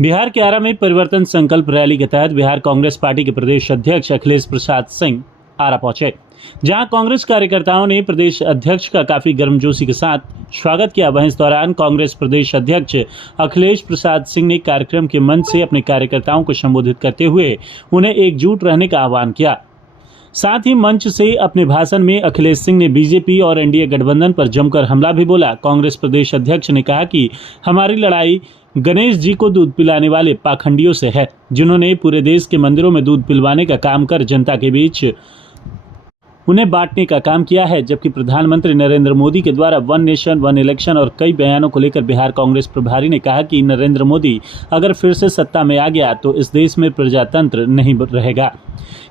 बिहार के आरा में परिवर्तन संकल्प रैली के तहत बिहार कांग्रेस पार्टी के प्रदेश अध्यक्ष अखिलेश प्रसाद सिंह आरा पहुंचे, जहां कांग्रेस कार्यकर्ताओं ने प्रदेश अध्यक्ष का काफी गर्मजोशी के साथ स्वागत किया। वहीं इस दौरान कांग्रेस प्रदेश अध्यक्ष अखिलेश प्रसाद सिंह ने कार्यक्रम के मंच से अपने कार्यकर्ताओं को संबोधित करते हुए उन्हें एकजुट रहने का आह्वान किया। साथ ही मंच से अपने भाषण में अखिलेश सिंह ने बीजेपी और एनडीए गठबंधन पर जमकर हमला भी बोला। कांग्रेस प्रदेश अध्यक्ष ने कहा कि हमारी लड़ाई गणेश जी को दूध पिलाने वाले पाखंडियों से है, जिन्होंने पूरे देश के मंदिरों में दूध पिलवाने का काम कर जनता के बीच उन्हें बांटने का काम किया है। जबकि प्रधानमंत्री नरेंद्र मोदी के द्वारा वन नेशन वन इलेक्शन और कई बयानों को लेकर बिहार कांग्रेस प्रभारी ने कहा कि नरेंद्र मोदी अगर फिर से सत्ता में आ गया तो इस देश में प्रजातंत्र नहीं रहेगा,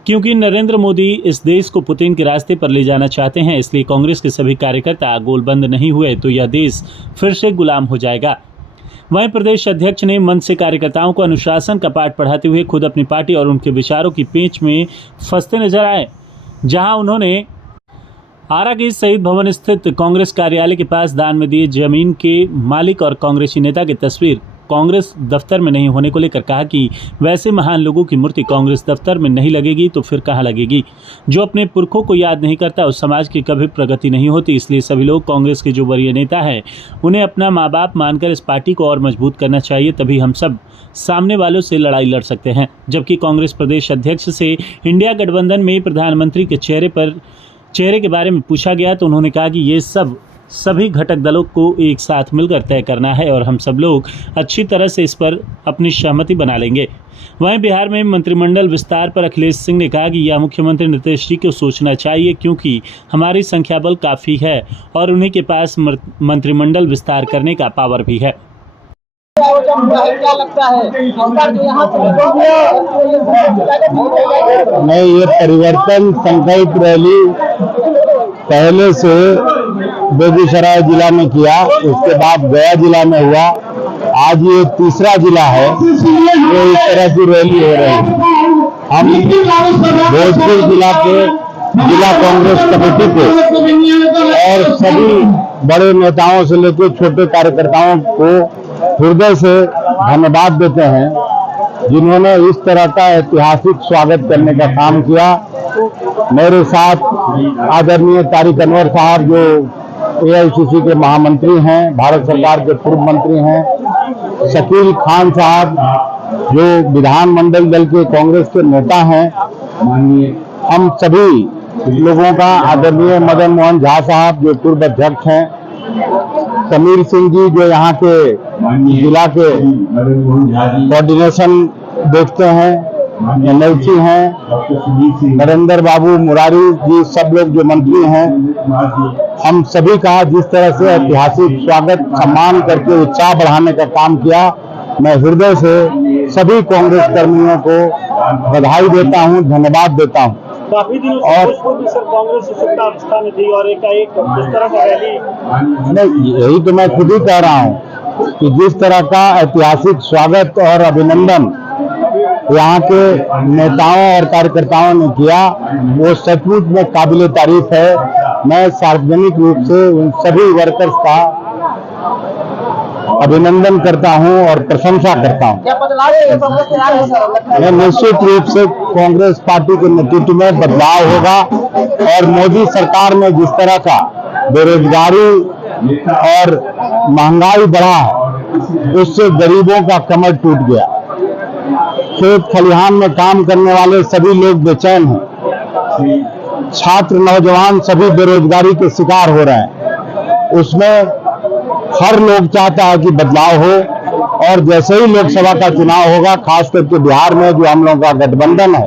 क्योंकि नरेंद्र मोदी इस देश को पुतिन के रास्ते पर ले जाना चाहते हैं। इसलिए कांग्रेस के सभी कार्यकर्ता गोलबंद नहीं हुए तो यह देश फिर से गुलाम हो जाएगा। वहीं प्रदेश अध्यक्ष ने मंच से कार्यकर्ताओं को अनुशासन का पाठ पढ़ाते हुए खुद अपनी पार्टी और उनके विचारों की पेंच में फंसते नजर आए, जहां उन्होंने आरा के शहीद भवन स्थित कांग्रेस कार्यालय के पास दान में दिए जमीन के मालिक और कांग्रेसी नेता की तस्वीर कांग्रेस दफ्तर में नहीं होने को लेकर कहा कि वैसे महान लोगों की मूर्ति कांग्रेस दफ्तर में नहीं लगेगी तो फिर कहां लगेगी। जो अपने पुरखों को याद नहीं करता उस समाज की कभी प्रगति नहीं होती। इसलिए सभी लोग कांग्रेस के जो वरीय नेता हैं उन्हें अपना माँ बाप मानकर इस पार्टी को और मजबूत करना चाहिए, तभी हम सब सामने वालों से लड़ाई लड़ सकते हैं। जबकि कांग्रेस प्रदेश अध्यक्ष से इंडिया गठबंधन में प्रधानमंत्री के चेहरे के बारे में पूछा गया तो उन्होंने कहा कि ये सभी घटक दलों को एक साथ मिलकर तय करना है और हम सब लोग अच्छी तरह से इस पर अपनी सहमति बना लेंगे। वहीं बिहार में मंत्रिमंडल विस्तार पर अखिलेश सिंह ने कहा कि यह मुख्यमंत्री नीतीश जी को सोचना चाहिए, क्योंकि हमारी संख्या बल काफ़ी है और उन्हीं के पास मंत्रिमंडल विस्तार करने का पावर भी है। क्या लगता है नहीं, ये परिवर्तन संकल्प रैली पहले से बेगूसराय जिला में किया, उसके बाद गया जिला में हुआ, आज ये तीसरा जिला है जो इस तरह की रैली हो रही है। हम भोजपुर जिला के जिला कांग्रेस कमेटी को और सभी बड़े नेताओं से लेकर छोटे कार्यकर्ताओं को हृदय से धन्यवाद देते हैं, जिन्होंने इस तरह का ऐतिहासिक स्वागत करने का काम किया। मेरे साथ आदरणीय तारिक अनवर साहब जो एआईसीसी के महामंत्री हैं, भारत सरकार के पूर्व मंत्री हैं, शकील खान साहब जो विधानमंडल दल के कांग्रेस के नेता हैं, हम सभी लोगों का, आदरणीय मदन मोहन झा साहब जो पूर्व अध्यक्ष हैं, समीर सिंह जी जो यहाँ के जिला के कोऑर्डिनेशन देखते हैं, एनएलसी हैं, नरेंद्र बाबू मुरारी जी, सब लोग जो मंत्री हैं, हम सभी का जिस तरह से ऐतिहासिक स्वागत सम्मान करके उत्साह बढ़ाने का काम किया, मैं हृदय से सभी कांग्रेस कर्मियों को बधाई देता हूं, धन्यवाद देता हूं। काफी दिनों से कांग्रेस सत्ता अवस्था में थी और एकाएक इस तरह का रैली नहीं, यही तो मैं खुद ही कह रहा हूं कि जिस तरह का ऐतिहासिक स्वागत और अभिनंदन यहाँ के नेताओं और कार्यकर्ताओं ने किया, वो सचमुच में काबिले तारीफ है। मैं सार्वजनिक रूप से उन सभी वर्कर्स का अभिनंदन करता हूं और प्रशंसा करता हूं। मैं निश्चित रूप से कांग्रेस पार्टी के नेतृत्व में बदलाव होगा और मोदी सरकार में जिस तरह का बेरोजगारी और महंगाई बढ़ा है, उससे गरीबों का कमर टूट गया। खेत खलिहान में काम करने वाले सभी लोग बेचैन हैं, छात्र नौजवान सभी बेरोजगारी के शिकार हो रहे हैं। उसमें हर लोग चाहता है कि बदलाव हो और जैसे ही लोकसभा का चुनाव होगा, खास करके बिहार में जो हम लोगों का गठबंधन है,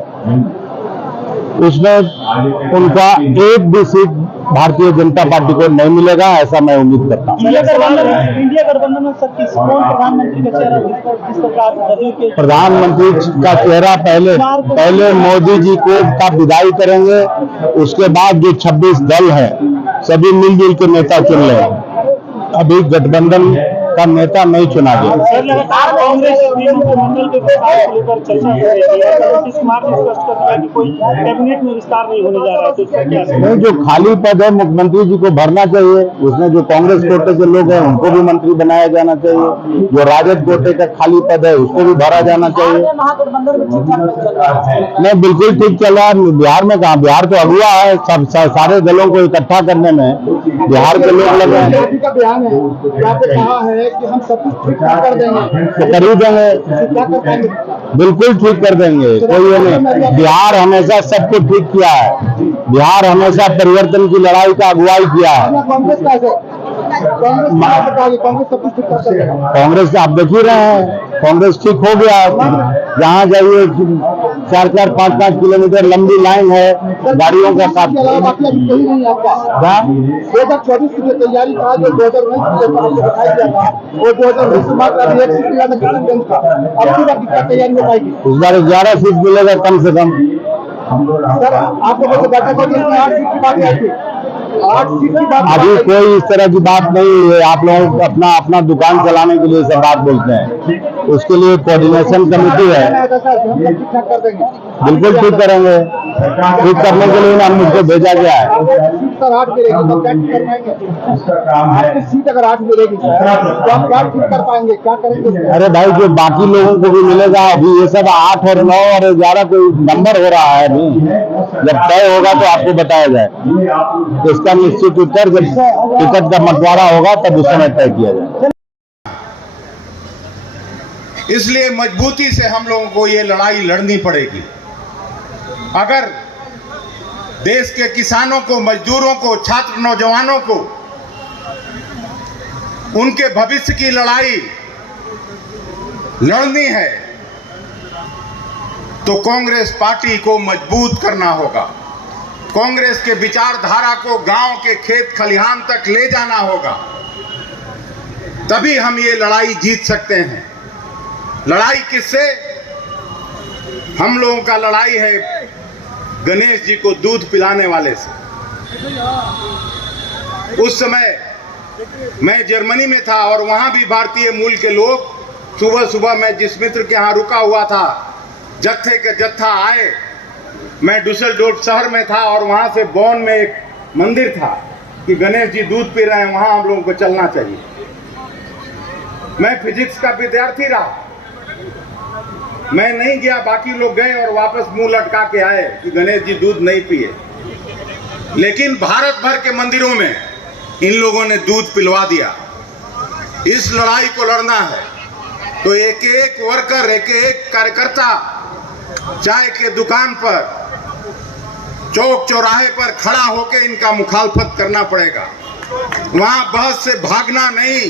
उसमें उनका एक भी सीट भारतीय जनता पार्टी को नहीं मिलेगा, ऐसा मैं उम्मीद करता हूँ। इंडिया गठबंधन में प्रधानमंत्री का चेहरा प्रधानमंत्री का चेहरा पहले मोदी जी को का विदाई करेंगे, उसके बाद जो 26 दल है सभी मिलजुल के नेता चुन रहे हैं। अभी गठबंधन का नेता नहीं चुना गया। सर, लगातार कांग्रेस मंत्रिमंडल के विस्तार को लेकर चर्चा हो रही है। नीतीश कुमार ने स्पष्ट कर दिया कि कोई कैबिनेट में विस्तार नहीं होने जा रहा है, तो इसका क्या नहीं, जो खाली पद है मुख्यमंत्री जी को भरना चाहिए। उसमें जो कांग्रेस कोटे के लोग हैं उनको भी मंत्री बनाया जाना चाहिए। जो राजद कोटे का खाली पद है उसको भी भरा जाना चाहिए। महागठबंधन में ठीक-ठाक चल रहा है। नहीं, बिल्कुल ठीक चल रहा है। बिहार में कहा, बिहार तो अगुआ है सारे दलों को इकट्ठा करने में बिहार के लोग लगे हैं। मोदी का बयान है, आपने कहा है कि हम सब कुछ ठीक कर देंगे, तो कर ही देंगे, क्या कर पाएंगे? बिल्कुल ठीक कर देंगे, कोई ये नहीं। बिहार हमेशा सबको ठीक किया है। बिहार हमेशा परिवर्तन की लड़ाई का अगुवाई किया है। कांग्रेस कैसे? कांग्रेस सब कुछ ठीक कर देगा। कांग्रेस आप देख ही रहे हैं, कांग्रेस ठीक हो गया। जहाँ जाइए 4-4, 5-5 किलोमीटर लंबी लाइन है गाड़ियों का साथ। बाकी अभी कहीं नहीं आपका 2024 की तैयारी था, जो 2019 बताई जाएगा वो 2020 मात्र अभी 1 सीट मिला था कारागंज का। अब की बाकी क्या तैयारी हो पाएगी? इस बार 11 सीट मिलेगा कम से कम। सर, आपको वैसे बैठक होगी, 8 सीट की बात आई थी, 8 सीट की बात अभी कोई इस तरह की बात नहीं है। आप लोग अपना दुकान चलाने के लिए सब बात बोलते हैं। उसके लिए कोऑर्डिनेशन कमेटी है, ठीक ठाक कर देंगे। बिल्कुल ठीक करेंगे। ठीक करने के लिए हम मुझको भेजा गया है। सीट सर 8 मिलेगी तो क्या ठीक कर पाएंगे? आपकी सीट अगर 8 मिलेगी तो आप क्या ठीक कर पाएंगे, क्या करेंगे? अरे भाई, जो बाकी लोगों को भी मिलेगा। अभी ये सब 8 और 9 और 11 कोई नंबर हो रहा है नहीं। जब तय होगा तो आपको बताया जाए। इसका निश्चित उत्तर जब टिकट का बंटवारा होगा तब उस समय तय किया जाए। इसलिए मजबूती से हम लोगों को ये लड़ाई लड़नी पड़ेगी। अगर देश के किसानों को, मजदूरों को, छात्र नौजवानों को उनके भविष्य की लड़ाई लड़नी है तो कांग्रेस पार्टी को मजबूत करना होगा। कांग्रेस के विचारधारा को गांव के खेत खलिहान तक ले जाना होगा। तभी हम ये लड़ाई जीत सकते हैं। लड़ाई किससे? हम लोगों का लड़ाई है गणेश जी को दूध पिलाने वाले से। उस समय मैं जर्मनी में था और वहां भी भारतीय मूल के लोग सुबह सुबह मैं जिस मित्र के यहाँ रुका हुआ था, जत्थे के जत्था आए। मैं डुसेलडोर्फ शहर में था और वहां से बॉन में एक मंदिर था कि गणेश जी दूध पी रहे हैं, वहां हम लोगों को चलना चाहिए। मैं फिजिक्स का विद्यार्थी रहा, मैं नहीं गया, बाकी लोग गए और वापस मुंह लटका के आए कि गणेश जी दूध नहीं पिए। लेकिन भारत भर के मंदिरों में इन लोगों ने दूध पिलवा दिया। इस लड़ाई को लड़ना है तो एक एक वर्कर, एक एक कार्यकर्ता चाय के दुकान पर, चौक चौराहे पर खड़ा होकर इनका मुखालफत करना पड़ेगा। वहां बहस से भागना नहीं।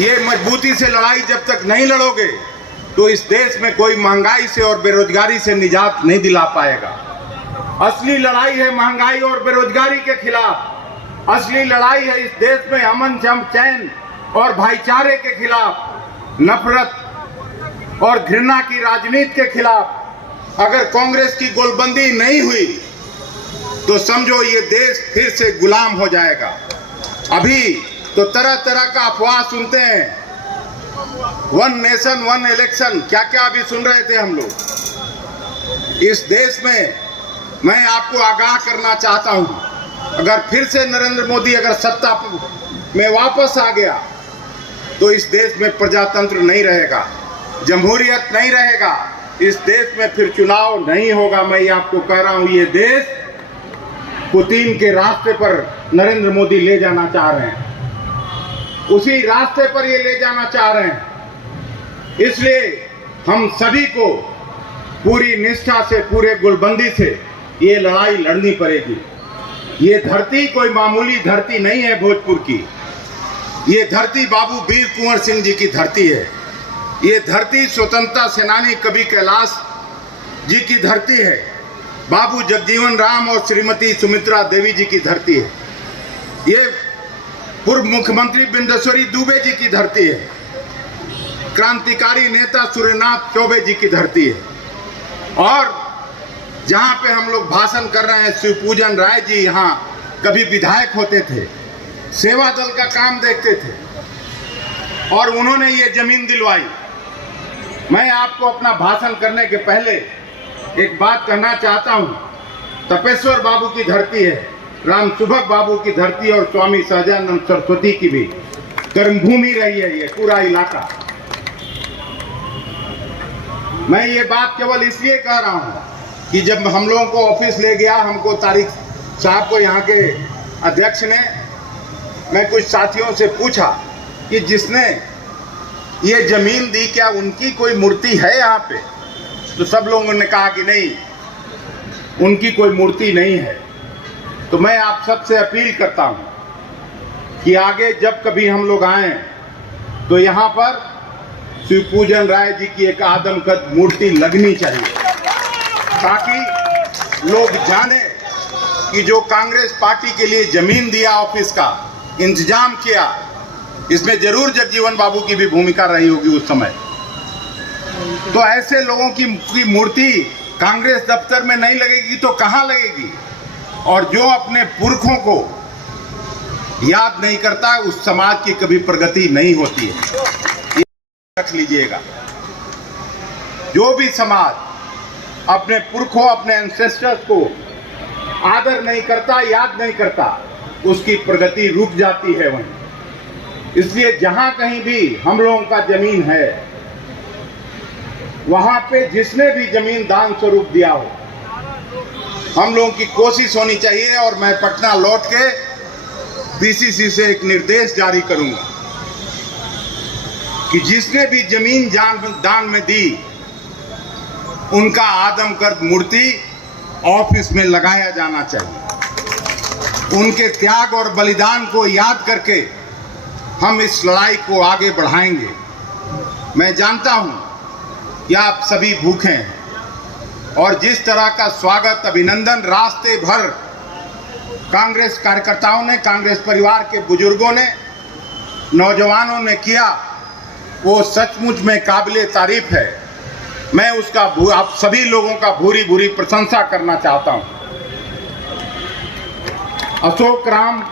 ये मजबूती से लड़ाई जब तक नहीं लड़ोगे तो इस देश में कोई महंगाई से और बेरोजगारी से निजात नहीं दिला पाएगा। असली लड़ाई है महंगाई और बेरोजगारी के खिलाफ। असली लड़ाई है इस देश में अमन चैन और भाईचारे के खिलाफ, नफरत और घृणा की राजनीति के खिलाफ। अगर कांग्रेस की गोलबंदी नहीं हुई तो समझो ये देश फिर से गुलाम हो जाएगा। अभी तो तरह तरह का अफवाह सुनते हैं, 1 नेशन 1 इलेक्शन, क्या क्या अभी सुन रहे थे हम लोग। इस देश में मैं आपको आगाह करना चाहता हूं, अगर फिर से नरेंद्र मोदी अगर सत्ता में वापस आ गया तो इस देश में प्रजातंत्र नहीं रहेगा, जमहूरियत नहीं रहेगा, इस देश में फिर चुनाव नहीं होगा। मैं आपको कह रहा हूं, ये देश पुतिन के रास्ते पर नरेंद्र मोदी ले जाना चाह रहे हैं, उसी रास्ते पर ये ले जाना चाह रहे हैं। इसलिए हम सभी को पूरी निष्ठा से, पूरे गुलबंदी से ये लड़ाई लड़नी पड़ेगी। ये धरती कोई मामूली धरती नहीं है भोजपुर की। ये धरती बाबू वीर कुंवर सिंह जी की धरती है। ये धरती स्वतंत्रता सेनानी कवि कैलाश जी की धरती है। बाबू जगजीवन राम और श्रीमती सुमित्रा देवी जी की धरती है। ये पूर्व मुख्यमंत्री बिंदेश्वरी दुबे जी की धरती है। क्रांतिकारी नेता सूर्यनाथ चौबे जी की धरती है। और जहां पे हम लोग भाषण कर रहे हैं, शिवपूजन राय जी यहाँ कभी विधायक होते थे, सेवा दल का काम देखते थे। और उन्होंने ये जमीन दिलवाई। मैं आपको अपना भाषण करने के पहले एक बात कहना चाहता हूं। तपेश्वर बाबू की धरती है, राम सुभग बाबू की धरती और स्वामी सहजानंद सरस्वती की भी कर्मभूमि रही है ये पूरा इलाका। मैं ये बात केवल इसलिए कह रहा हूं कि जब हम लोगों को ऑफिस ले गया, हमको तारिक साहब को, यहाँ के अध्यक्ष ने, मैं कुछ साथियों से पूछा कि जिसने ये जमीन दी क्या उनकी कोई मूर्ति है यहाँ पे? तो सब लोगों ने कहा कि नहीं, उनकी कोई मूर्ति नहीं है। तो मैं आप सबसे अपील करता हूँ कि आगे जब कभी हम लोग आए तो यहाँ पर शिवपूजन राय जी की एक आदमकद मूर्ति लगनी चाहिए, ताकि लोग जाने कि जो कांग्रेस पार्टी के लिए जमीन दिया, ऑफिस का इंतजाम किया, इसमें जरूर जगजीवन बाबू की भी भूमिका रही होगी उस समय। तो ऐसे लोगों की मूर्ति कांग्रेस दफ्तर में नहीं लगेगी तो कहां लगेगी? और जो अपने पुरखों को याद नहीं करता, उस समाज की कभी प्रगति नहीं होती है, ये रख लीजिएगा। जो भी समाज अपने पुरखों, अपने एंसेस्टर्स को आदर नहीं करता, याद नहीं करता, उसकी प्रगति रुक जाती है वहीं। इसलिए जहां कहीं भी हम लोगों का जमीन है, वहां पे जिसने भी जमीन दान स्वरूप दिया हो, हम लोगों की कोशिश होनी चाहिए। और मैं पटना लौट के पीसीसी से एक निर्देश जारी करूंगा कि जिसने भी जमीन दान में दी, उनका आदमकद मूर्ति ऑफिस में लगाया जाना चाहिए। उनके त्याग और बलिदान को याद करके हम इस लड़ाई को आगे बढ़ाएंगे। मैं जानता हूं कि आप सभी भूखे हैं और जिस तरह का स्वागत, अभिनंदन रास्ते भर कांग्रेस कार्यकर्ताओं ने, कांग्रेस परिवार के बुजुर्गों ने, नौजवानों ने किया, वो सचमुच में काबिले तारीफ है। मैं उसका आप सभी लोगों का भूरी भूरी प्रशंसा करना चाहता हूं। अशोक राम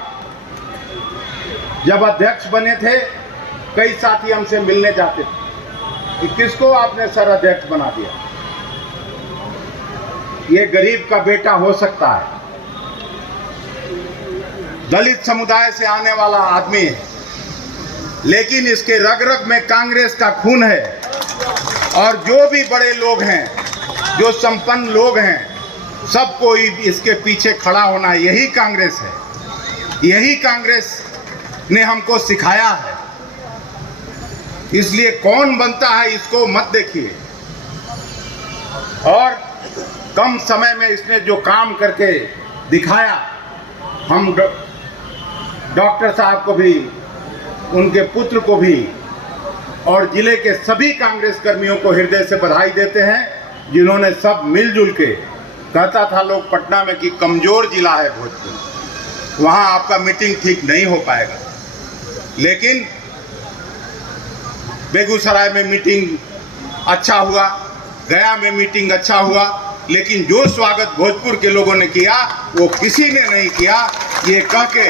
जब अध्यक्ष बने थे, कई साथी हमसे मिलने जाते थे कि किसको आपने सर अध्यक्ष बना दिया? ये गरीब का बेटा हो सकता है, दलित समुदाय से आने वाला आदमी है, लेकिन इसके रग रग में कांग्रेस का खून है। और जो भी बड़े लोग हैं, जो संपन्न लोग हैं, सबको इसके पीछे खड़ा होना, यही कांग्रेस है। यही कांग्रेस ने हमको सिखाया है। इसलिए कौन बनता है इसको मत देखिए। और कम समय में इसने जो काम करके दिखाया, हम डॉक्टर साहब को भी, उनके पुत्र को भी और जिले के सभी कांग्रेस कर्मियों को हृदय से बधाई देते हैं, जिन्होंने सब मिलजुल के, कहता था लोग पटना में कि कमजोर जिला है भोजपुर, वहां आपका मीटिंग ठीक नहीं हो पाएगा, लेकिन बेगूसराय में मीटिंग अच्छा हुआ, गया में मीटिंग अच्छा हुआ, लेकिन जो स्वागत भोजपुर के लोगों ने किया वो किसी ने नहीं किया। ये कह के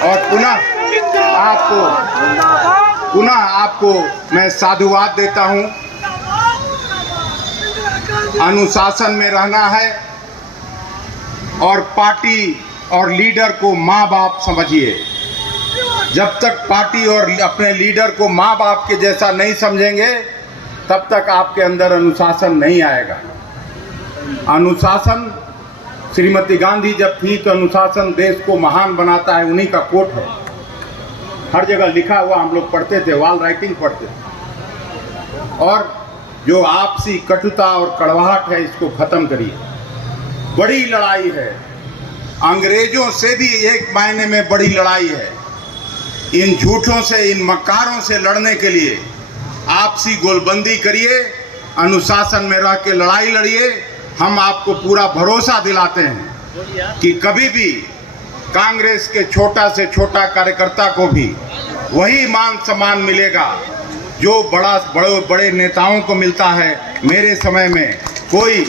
और पुनः आपको मैं साधुवाद देता हूं। अनुशासन में रहना है और पार्टी और लीडर को माँ बाप समझिए। जब तक पार्टी और अपने लीडर को माँ बाप के जैसा नहीं समझेंगे, तब तक आपके अंदर अनुशासन नहीं आएगा। अनुशासन, श्रीमती गांधी जब थी तो अनुशासन देश को महान बनाता है, उन्हीं का कोट है, हर जगह लिखा हुआ, हम लोग पढ़ते थे, वॉल राइटिंग पढ़ते थे। और जो आपसी कटुता और कड़वाहट है, इसको खत्म करिए। बड़ी लड़ाई है, अंग्रेजों से भी एक मायने में बड़ी लड़ाई है। इन झूठों से, इन मक्कारों से लड़ने के लिए आपसी गोलबंदी करिए, अनुशासन में रह के लड़ाई लड़िए। हम आपको पूरा भरोसा दिलाते हैं कि कभी भी कांग्रेस के छोटा से छोटा कार्यकर्ता को भी वही मान सम्मान मिलेगा जो बड़े नेताओं को मिलता है। मेरे समय में कोई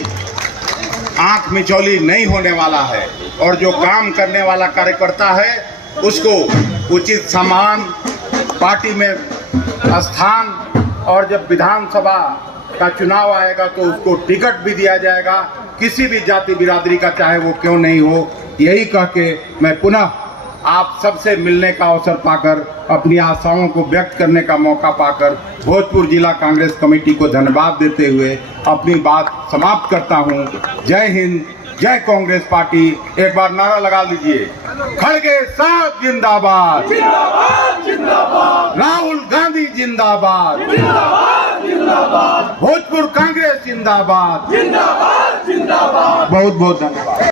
आंख मिचौली नहीं होने वाला है और जो काम करने वाला कार्यकर्ता है उसको उचित सम्मान, पार्टी में स्थान और जब विधानसभा का चुनाव आएगा तो उसको टिकट भी दिया जाएगा, किसी भी जाति बिरादरी का चाहे वो क्यों नहीं हो। यही कह के मैं पुनः आप सबसे मिलने का अवसर पाकर, अपनी आशाओं को व्यक्त करने का मौका पाकर भोजपुर जिला कांग्रेस कमेटी को धन्यवाद देते हुए अपनी बात समाप्त करता हूं। जय हिंद, जय कांग्रेस पार्टी। एक बार नारा लगा लीजिए, खड़गे साहब जिंदाबाद, राहुल गांधी जिंदाबाद, भोजपुर कांग्रेस जिंदाबाद। बहुत बहुत धन्यवाद।